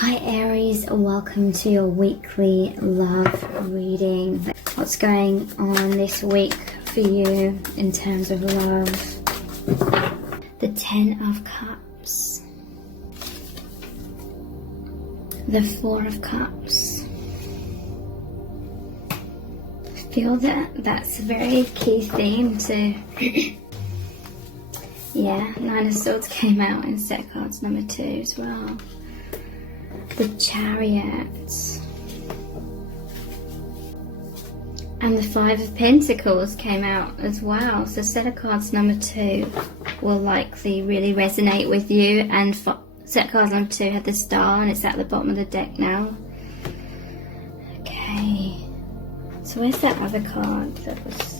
Hi Aries, welcome to your weekly love reading. What's going on this week for you in terms of love? The 10 of Cups, the 4 of Cups. I feel that that's a very key theme to yeah, 9 of Swords came out in set cards number 2 as well. The Chariot and the 5 of Pentacles came out as well. So set of cards number 2 will likely really resonate with you, and set cards number 2 had the Star and it's at the bottom of the deck now. Okay, so where's that other card that was...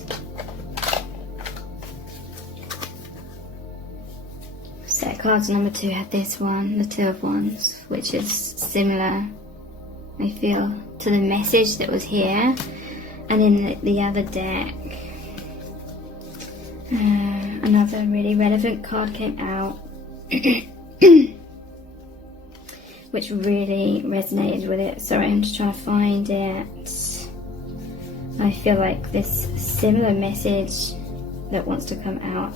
Set cards number 2 had this one, the 2 of Wands, which is similar, I feel, to the message that was here. And in the other deck, another really relevant card came out, which really resonated with it. Sorry, I'm just trying to find it. I feel like this similar message that wants to come out.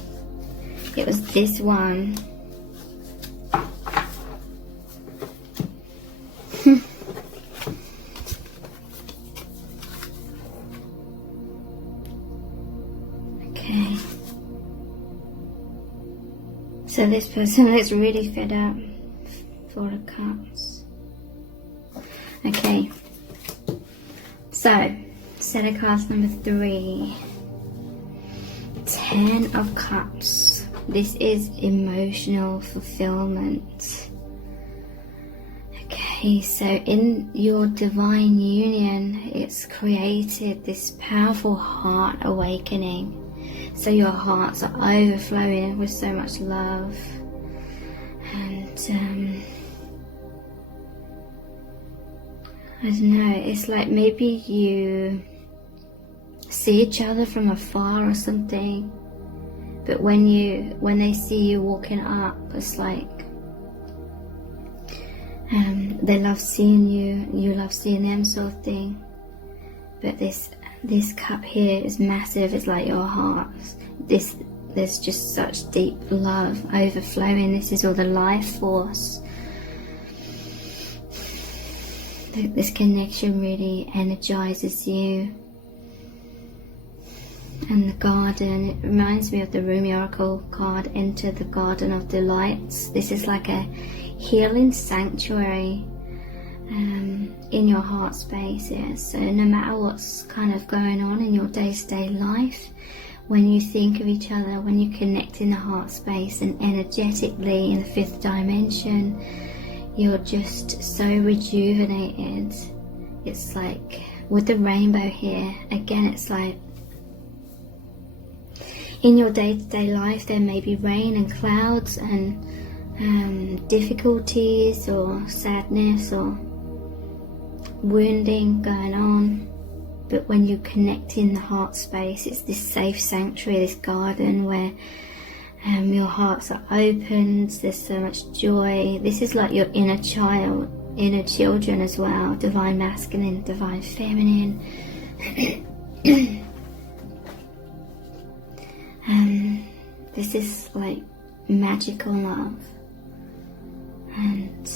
It was this one. Okay. So this person is really fed up. 4 of Cups. Okay. So, set of cards number 3. 10 of Cups. This is emotional fulfillment. Okay, so in your divine union, it's created this powerful heart awakening. So your hearts are overflowing with so much love. And I don't know, it's like maybe you see each other from afar or something. But when they see you walking up, it's like they love seeing you, you love seeing them, sort of thing. But this cup here is massive. It's like your heart. There's just such deep love overflowing. This is all the life force. This connection really energizes you. And the garden, it reminds me of the Rumi Oracle card, Enter the Garden of Delights. This is like a healing sanctuary in your heart space. Yeah. So no matter what's kind of going on in your day-to-day life, when you think of each other, when you connect in the heart space and energetically in the 5th dimension, you're just so rejuvenated. It's like with the rainbow here, again, it's like in your day-to-day life there may be rain and clouds and difficulties or sadness or wounding going on, but when you connect in the heart space, it's this safe sanctuary, this garden where your hearts are opened. There's so much joy. This is like your inner child, inner children as well, divine masculine, divine feminine. This is like magical love, and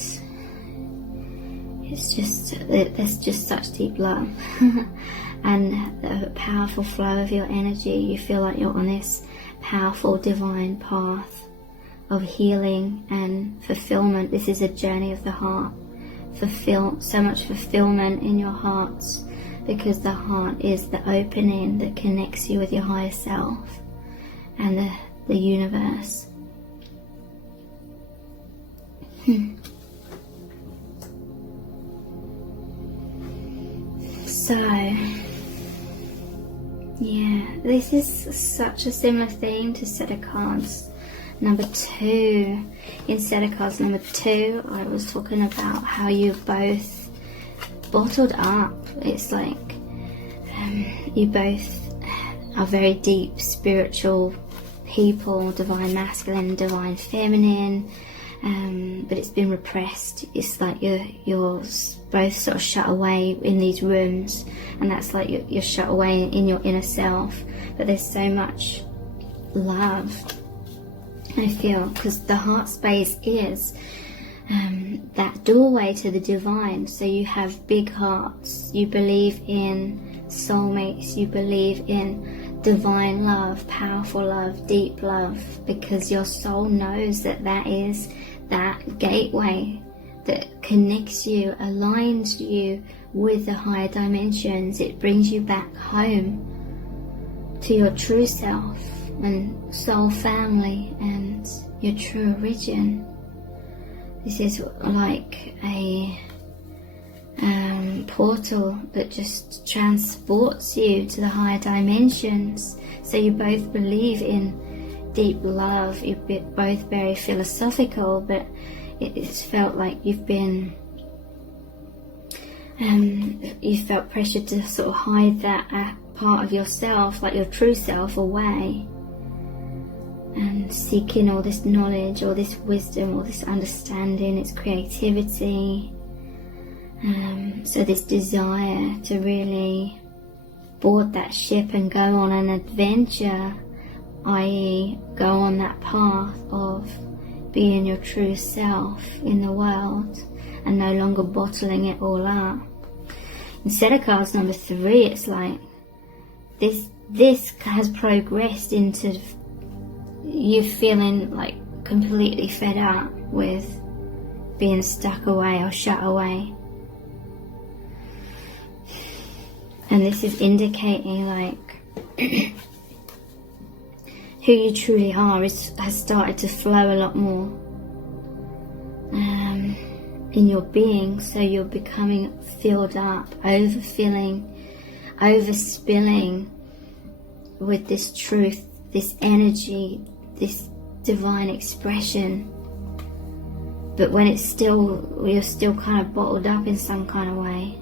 there's just such deep love and a powerful flow of your energy. You feel like you're on this powerful divine path of healing and fulfillment. This is a journey of the heart. So much fulfillment in your hearts, because the heart is the opening that connects you with your higher self and the universe. So, yeah, this is such a similar theme to set of cards number 2. In set of cards number 2, I was talking about how you both bottled up. It's like you both are very deep spiritual people, divine masculine, divine feminine, but it's been repressed. It's like you're both sort of shut away in these rooms, and that's like you're shut away in your inner self. But there's so much love, I feel, because the heart space is that doorway to the divine. So you have big hearts, you believe in soulmates, you believe in divine love, powerful love, deep love, because your soul knows that that is that gateway that connects you, aligns you with the higher dimensions. It brings you back home to your true self and soul family and your true origin. This is like a portal that just transports you to the higher dimensions. So you both believe in deep love. You're both very philosophical, but it's felt like you've been you felt pressured to sort of hide that part of yourself, like your true self, away, and seeking all this knowledge, all this wisdom, all this understanding, its creativity. So this desire to really board that ship and go on an adventure, i.e. go on that path of being your true self in the world and no longer bottling it all up. Instead of cards number 3, it's like this has progressed into you feeling like completely fed up with being stuck away or shut away. And this is indicating like who you truly are has started to flow a lot more in your being. So you're becoming filled up, overfilling, overspilling with this truth, this energy, this divine expression. But when it's still, you're still kind of bottled up in some kind of way.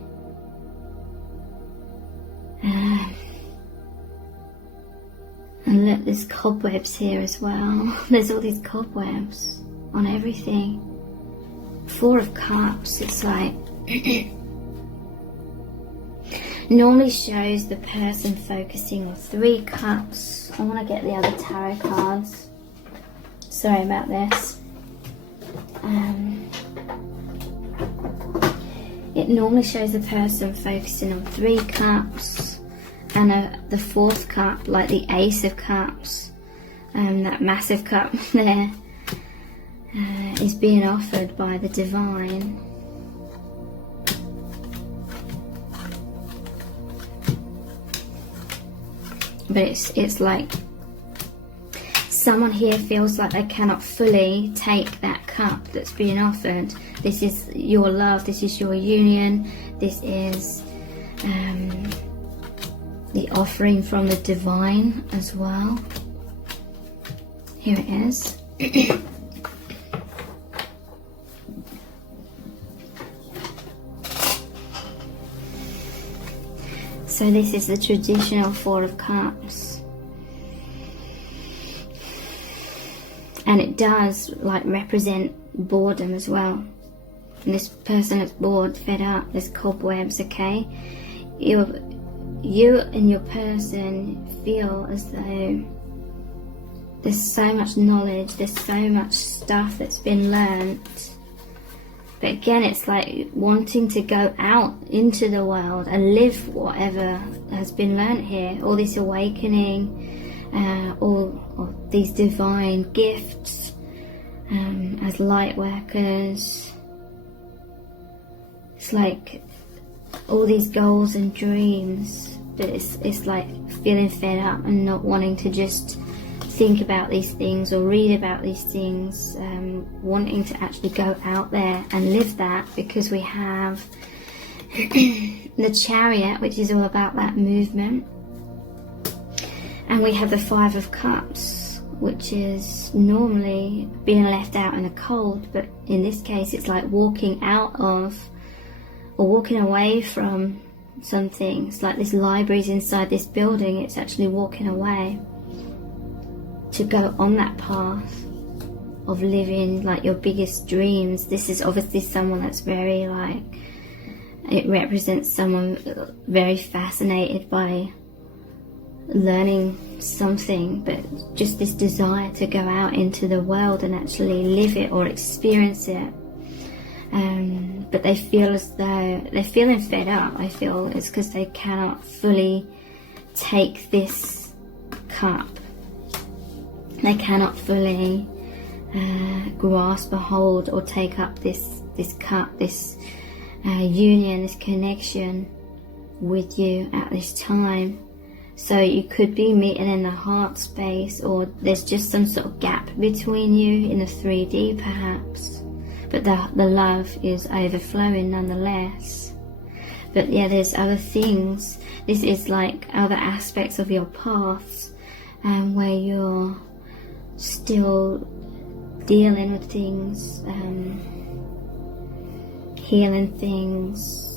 And look, there's cobwebs here as well. There's all these cobwebs on everything. 4 of Cups, it's like normally shows the person focusing on 3 Cups. I want to get the other tarot cards. Sorry about this. It normally shows the person focusing on 3 Cups and the 4th cup, like the Ace of Cups, that massive cup there, is being offered by the divine. But it's like someone here feels like they cannot fully take that cup that's being offered. This is your love, this is your union, this is the offering from the divine as well. Here it is. So this is the traditional 4 of Cups. And it does like represent boredom as well. And this person that's bored, fed up, there's cobwebs, okay? You and your person feel as though there's so much knowledge, there's so much stuff that's been learnt. But again, it's like wanting to go out into the world and live whatever has been learnt here. All this awakening, all of these divine gifts as light workers. It's like all these goals and dreams, but it's like feeling fed up and not wanting to just think about these things or read about these things, wanting to actually go out there and live that, because we have the Chariot, which is all about that movement, and we have the 5 of Cups, which is normally being left out in the cold, but in this case it's like walking out of or walking away from something. It's like this library's inside this building, it's actually walking away to go on that path. of living like your biggest dreams. This is obviously someone that's very like, it represents someone very fascinated by learning something, but just this desire to go out into the world and actually live it or experience it. But they feel as though they're feeling fed up. I feel it's because they cannot fully take this cup. They cannot fully grasp a hold or take up this cup, this union, this connection with you at this time. So you could be meeting in the heart space, or there's just some sort of gap between you in the 3D perhaps. But the love is overflowing nonetheless. But yeah, there's other things. This is like other aspects of your paths, where you're still dealing with things, healing things.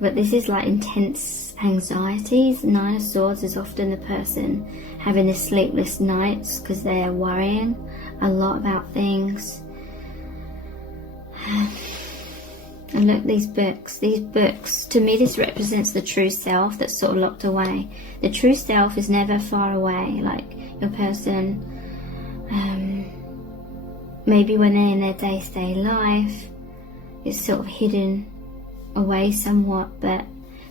But this is like intense anxieties. 9 of Swords is often the person having the sleepless nights because they're worrying a lot about things. And look, these books, to me this represents the true self that's sort of locked away. The true self is never far away. Like your person, maybe when they're in their day-to-day life, it's sort of hidden away somewhat, but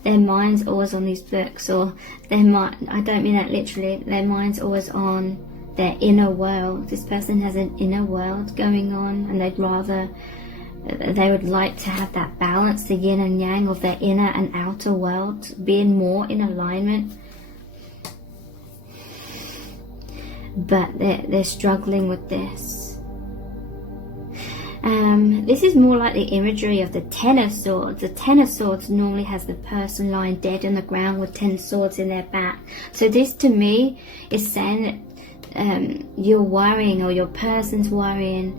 their mind's always on these books, or their mind, I don't mean that literally, their mind's always on their inner world. This person has an inner world going on, and they would like to have that balance, the yin and yang of their inner and outer world being more in alignment, but they're struggling with this. This is more like the imagery of the 10 of Swords. The 10 of Swords normally has the person lying dead on the ground with 10 swords in their back. So this to me is saying that you're worrying, or your person's worrying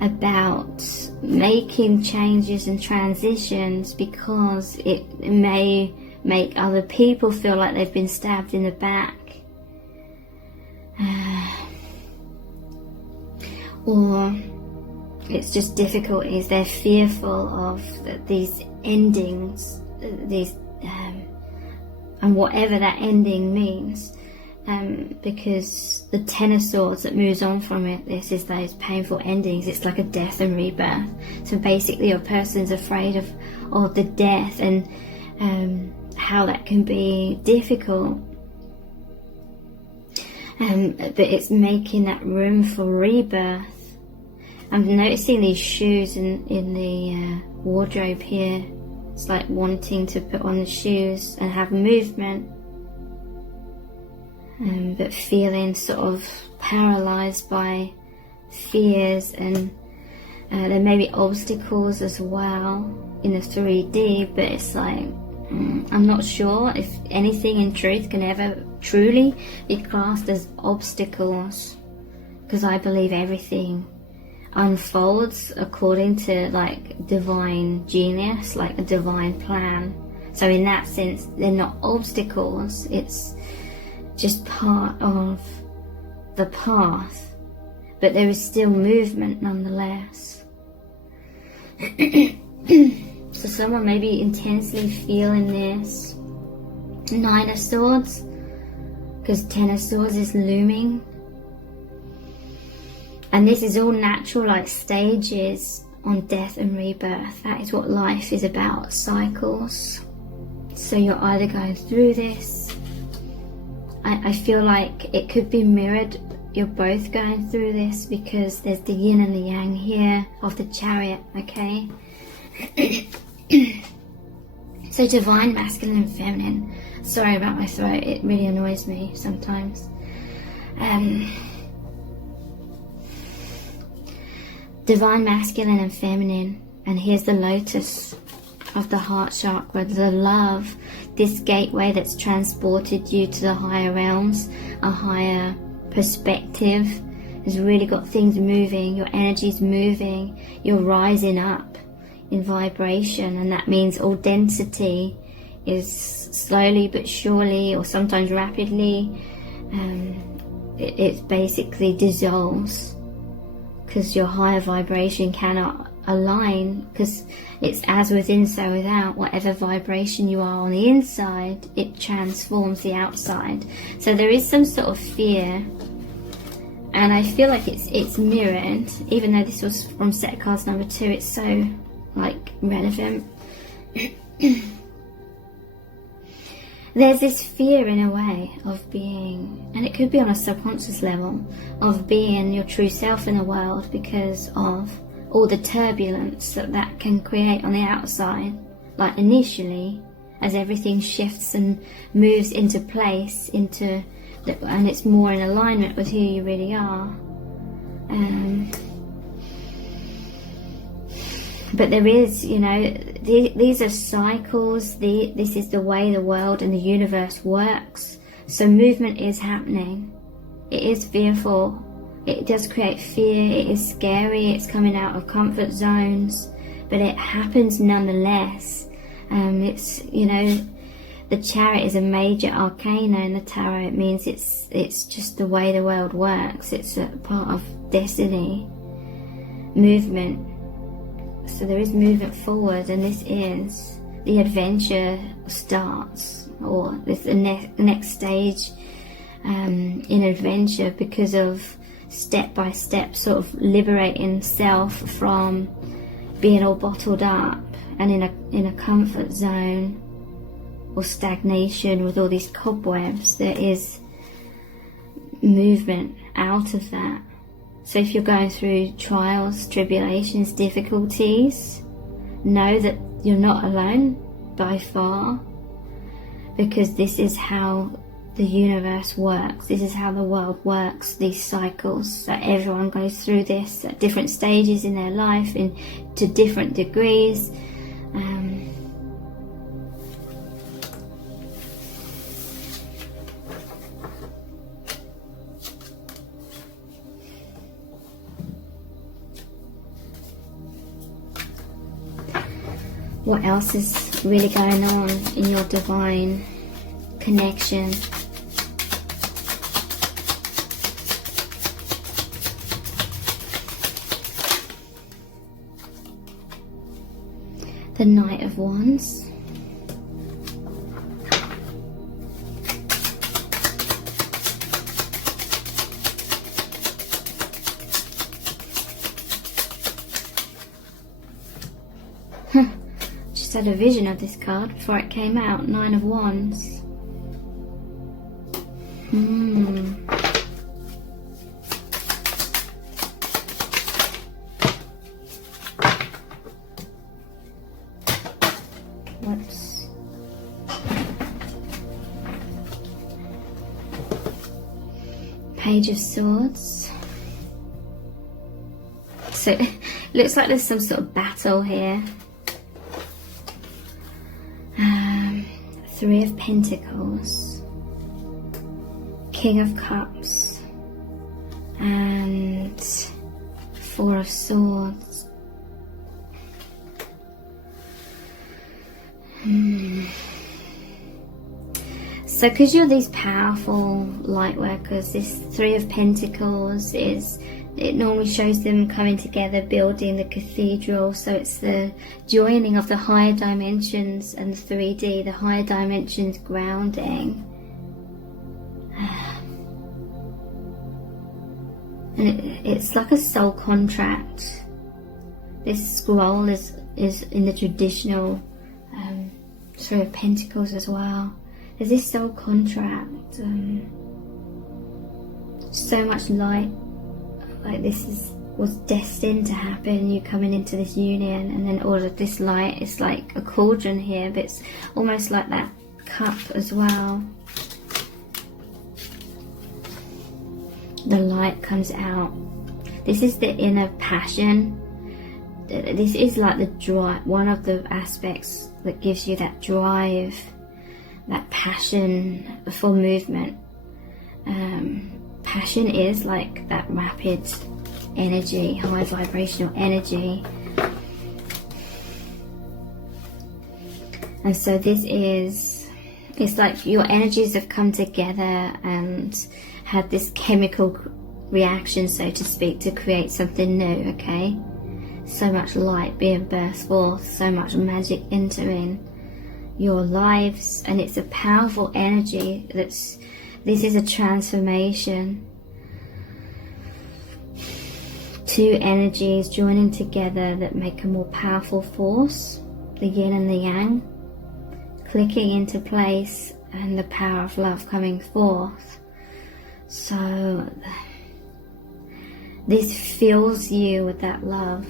about making changes and transitions because it may make other people feel like they've been stabbed in the back. Or it's just difficulties. They're fearful of these endings, and whatever that ending means, because the 10 of Swords that moves on from it, this is those painful endings. It's like a death and rebirth. So basically your person's afraid of the death, and how that can be difficult. But it's making that room for rebirth. I'm noticing these shoes in the wardrobe here. It's like wanting to put on the shoes and have movement, but feeling sort of paralyzed by fears, and there may be obstacles as well in the 3D, but it's like I'm not sure if anything in truth can ever truly be classed as obstacles, because I believe everything unfolds according to like divine genius, like a divine plan. So in that sense, they're not obstacles, it's just part of the path, but there is still movement nonetheless. So someone may be intensely feeling this 9 of Swords, because 10 of Swords is looming. And this is all natural, like stages on death and rebirth. That is what life is about, cycles. So you're either going through this. I feel like it could be mirrored. You're both going through this, because there's the yin and the yang here of the Chariot, okay? So divine masculine and feminine. Sorry about my throat, it really annoys me sometimes. Divine masculine and feminine, and here's the lotus of the heart chakra, the love, this gateway that's transported you to the higher realms, a higher perspective, has really got things moving, your energy's moving, you're rising up in vibration, and that means all density is slowly but surely, or sometimes rapidly, it basically dissolves, because your higher vibration cannot align, because it's as within so without. Whatever vibration you are on the inside, it transforms the outside. So there is some sort of fear, and I feel like it's mirrored, even though this was from set cards number 2, it's so like relevant. There's this fear in a way of being, and it could be on a subconscious level, of being your true self in the world, because of all the turbulence that can create on the outside. Like initially, as everything shifts and moves into place, and it's more in alignment with who you really are. But there is, you know, these are cycles. This is the way the world and the universe works. So movement is happening. It is fearful. It does create fear. It is scary. It's coming out of comfort zones. But it happens nonetheless. It's, you know, the Chariot is a major arcana in the tarot. It means it's just the way the world works. It's a part of destiny. Movement. So there is movement forward, and this is the adventure starts, or this the next stage in adventure, because of step by step sort of liberating self from being all bottled up and in a comfort zone or stagnation with all these cobwebs. There is movement out of that. So if you're going through trials, tribulations, difficulties, know that you're not alone by far, because this is how the universe works. This is how the world works, these cycles. So everyone goes through this at different stages in their life, to different degrees. What else is really going on in your divine connection? The Knight of Wands. Had a vision of this card before it came out. 9 of Wands. Whoops. Page of Swords. So it looks like there's some sort of battle here. 3 of Pentacles, King of Cups, and 4 of Swords. So because you're these powerful light workers, this 3 of Pentacles it normally shows them coming together, building the cathedral. So it's the joining of the higher dimensions and the 3D, the higher dimensions grounding. And it's like a soul contract. This scroll is in the traditional 3 of Pentacles as well. There's this soul contract. So much light. Like this was destined to happen, you coming into this union, and then all of this light. It's like a cauldron here, but it's almost like that cup as well. The light comes out. This is the inner passion. This is like the drive, one of the aspects that gives you that drive, that passion for movement. Passion is like that rapid energy, high vibrational energy. And so it's like your energies have come together and had this chemical reaction, so to speak, to create something new, okay? So much light being burst forth, so much magic entering your lives, and it's a powerful energy. This is a transformation. Two energies joining together that make a more powerful force, the yin and the yang, clicking into place, and the power of love coming forth. So this fills you with that love.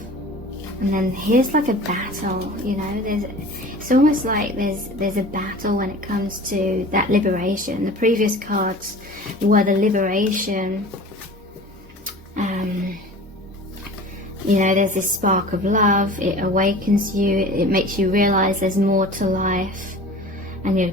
And then here's like a battle, you know, it's almost like there's a battle when it comes to that liberation. The previous cards were the liberation. You know, there's this spark of love, it awakens you, it makes you realize there's more to life, and your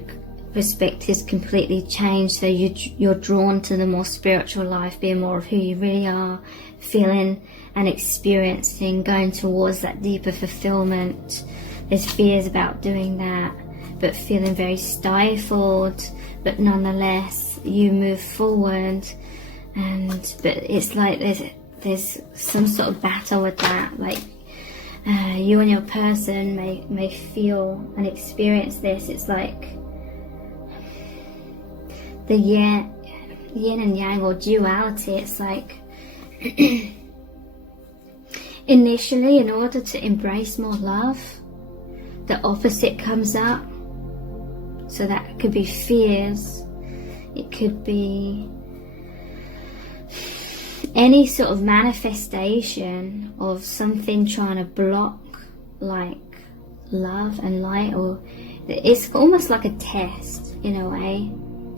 perspective's completely changed, so you're drawn to the more spiritual life, being more of who you really are, feeling and experiencing, going towards that deeper fulfillment. There's fears about doing that, but feeling very stifled, but nonetheless you move forward. But it's like there's some sort of battle with that, like you and your person may feel and experience this. It's like the yin and yang, or duality. It's like initially, in order to embrace more love, the opposite comes up. So that could be fears, it could be any sort of manifestation of something trying to block like love and light, or it's almost like a test in a way,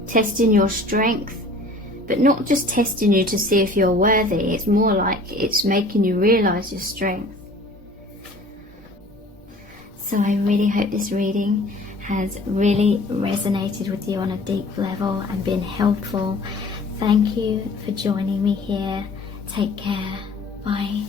testing your strength, but not just testing you to see if you're worthy. It's more like it's making you realize your strength. So I really hope this reading has really resonated with you on a deep level and been helpful. Thank you for joining me here. Take care. Bye.